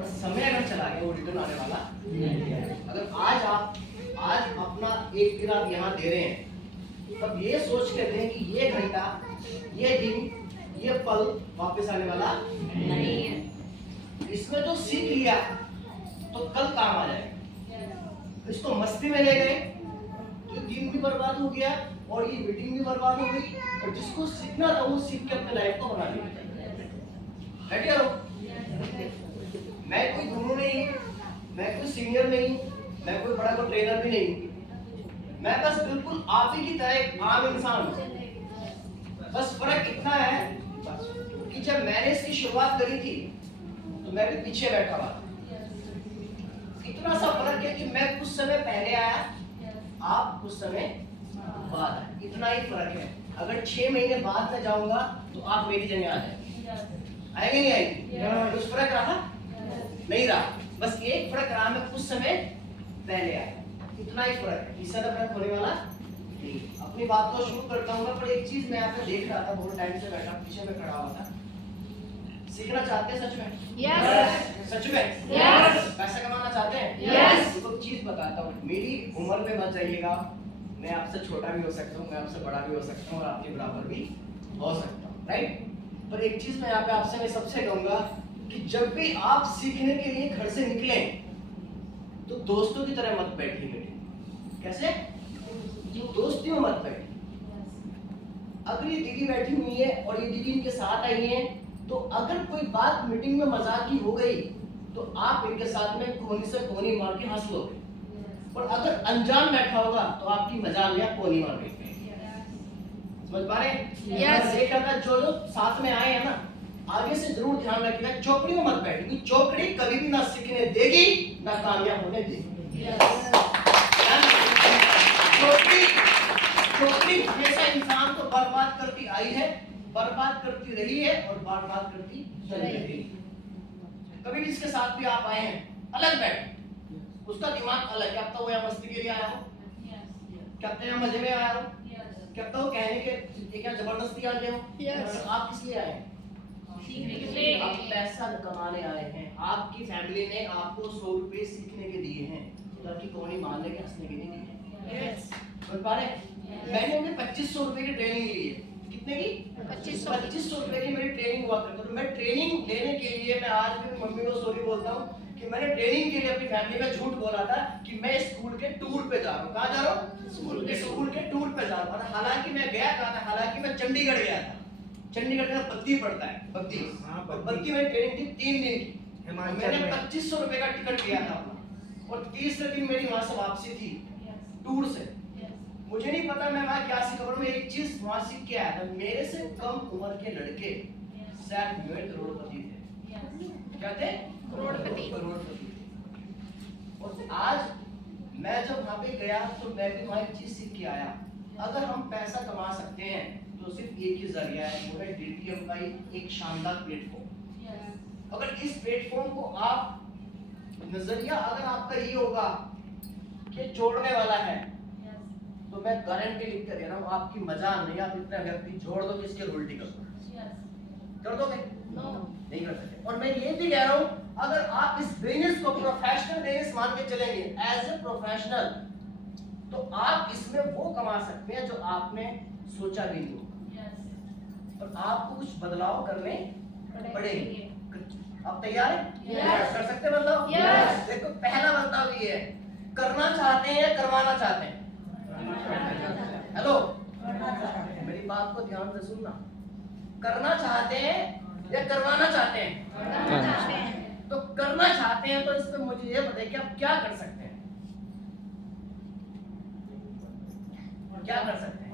और समय अगर चला गया वो रिटर्न आने वाला नहीं है। अगर आज अपना एक दिन आप यहाँ दे रहे हैं, तब ये सोच कर दें कि ये घंटा, ये दिन, ये पल वापस आने वाला नहीं है। इसमें जो सीख लिया तो कल काम आ जाएगा। इसको मस्ती में ले गए तो दिन भी बर्बाद हो गया और ये मीटिंग भी बर्बाद हो गई, और जिसको सीखना था वो सीख के अपने लाइफ को बना लिया। बैठे रहो। मैं कोई गुरु नहीं, मैं कोई सीनियर नहीं, मैं कोई बड़ा कोई ट्रेनर भी नहीं, मैं बस बिल्कुल आप ही की तरह एक आम इंसान हूं। बस फर्क इतना है कि जब मैंने इसकी शुरुआत करी थी तो मैं भी पीछे बैठा हुआ था। इतना सा फर्क है कि मैं कुछ समय पहले आया, आप कुछ समय बाद आए, इतना ही फर्क है। अगर 6 महीने बाद में जाऊंगा तो आप मेरी जगह आ जाएंगे, आएंगे नहीं आएंगे? कुछ फर्क रहा नहीं रहा, बस एक फर्क रहा, मैं कुछ समय पहले आया, इतना ही फर्क है। इससे ज्यादा फर्क होने वाला नहीं। अपनी बात को शुरू करता हूँ, पर एक चीज मैं यहाँ पे देख रहा था, बहुत टाइम से बैठा पीछे में खड़ा हुआ था। सीखना चाहते हैं सच में? Yes. सच में? Yes. पैसा कमाना चाहते हैं? Yes. तो चीज बताता हूँ, मेरी उम्र में मत जाइएगा, मैं आपसे छोटा भी हो सकता हूँ, मैं आपसे बड़ा भी हो सकता हूँ और आपके बराबर भी हो सकता हूँ, राइट? पर एक चीज मैं यहाँ पे आपसे मैं सबसे कहूंगा कि जब भी आप सीखने के लिए घर से निकले तो दोस्तों की तरह मत बैठिए। कैसे? दोस्तियों मत बैठिए। अगर ये दीदी बैठी हुई है और ये दीदी इनके साथ आई है, तो अगर कोई बात मीटिंग में मजाक की हो गई तो आप इनके साथ में कोनी से कोनी मार के हंस लोगे, और अगर अनजान बैठा होगा तो आपकी मजाक या कोनी मार गई। समझ पा रहे हैं? yes. देख रहा था जो लोग साथ में आए हैं ना, आगे से जरूर ध्यान रखिएगा, चौकड़ी में मत बैठिए। चौकड़ी कभी भी ना सीखने देगी ना कामयाब होने देगी। चौकड़ी हमेशा इंसान को बर्बाद करती आई है, बर्बाद करती रही है और बर्बाद करती चली रही है। कभी भी इसके साथ भी आप आए हैं, अलग बैठ, उसका दिमाग अलग। क्या पता वो यहाँ मस्ती के लिए आया हो, क्या पता यहाँ मजे में आया हो, क्या पता वो कहने के क्या जबरदस्ती आ गए हो। आप किस लिए आए हैं? आप पैसा कमाने आए हैं। आपकी फैमिली ने आपको 100 रुपए सीखने के दिए हैं, ताकि कौन ही मारने के हंसने के नहीं दिए। समझ पा रहे? मैंने उन्हें 2500 रुपए की ट्रेनिंग ली है। कितने की? 2500 रुपए की मेरी ट्रेनिंग हुआ करती है। तो मैं ट्रेनिंग लेने के लिए मैं आज भी मम्मी को सॉरी बोलता हूँ कि मैंने ट्रेनिंग के लिए अपनी फैमिली में झूठ बोला था कि मैं स्कूल के टूर पे जा रहा हूँ। कहाँ जा रहा हूँ? स्कूल के टूर पे जा रहा हूँ। हालांकि मैं गया कहाँ था? हालांकि मैं चंडीगढ़ गया था। चंडीगढ़ का बद्दी पड़ता है, बद्दी में ट्रेनिंग थी 3 दिन की। मैंने 2500 रुपए का टिकट लिया था और तीसरे दिन मेरी वहां से वापसी थी टूर से। मुझे नहीं पता मैं वहां क्या सीखा, पर मैं एक चीज वहां सीख के आया था, मेरे से कम उम्र के लड़के शायद करोड़पति थे। क्या थे? करोड़पति। और आज मैं जब वहां पे गया तो मैं भी वहां एक चीज सीख के आया, अगर हम पैसा कमा सकते हैं तो सिर्फ एक ही जरिया है, वो है DTM का एक शानदार प्लेटफॉर्म। अगर इस प्लेटफॉर्म को आप नजरिया अगर आपका ये होगा कि जोड़ने वाला है, तो मैं गारंटी लिख कर दे रहा हूँ, आपकी मजाक नहीं, आप इतना व्यक्ति जोड़ दो कि इसके उल्टी कर दोगे? नहीं कर सकते। और मैं ये भी कह रहा हूँ, अगर आप इस बिजनेस को प्रोफेशनल बिजनेस मान के चलेंगे एज ए प्रोफेशनल, तो आप इसमें वो कमा सकते हैं जो आपने सोचा भी नहीं। और आपको कुछ बदलाव करने पड़ेंगे। आप तैयार हैं? yes. कर सकते हैं बदलाव? yes. देखो पहला बदलाव ये है, करना चाहते हैं या करवाना चाहते हैं? हेलो, मेरी बात को ध्यान से सुनना। करना चाहते हैं या करवाना चाहते हैं? तो करना चाहते हैं तो इसमें मुझे ये बताइए कि आप क्या कर सकते हैं? क्या कर सकते हैं?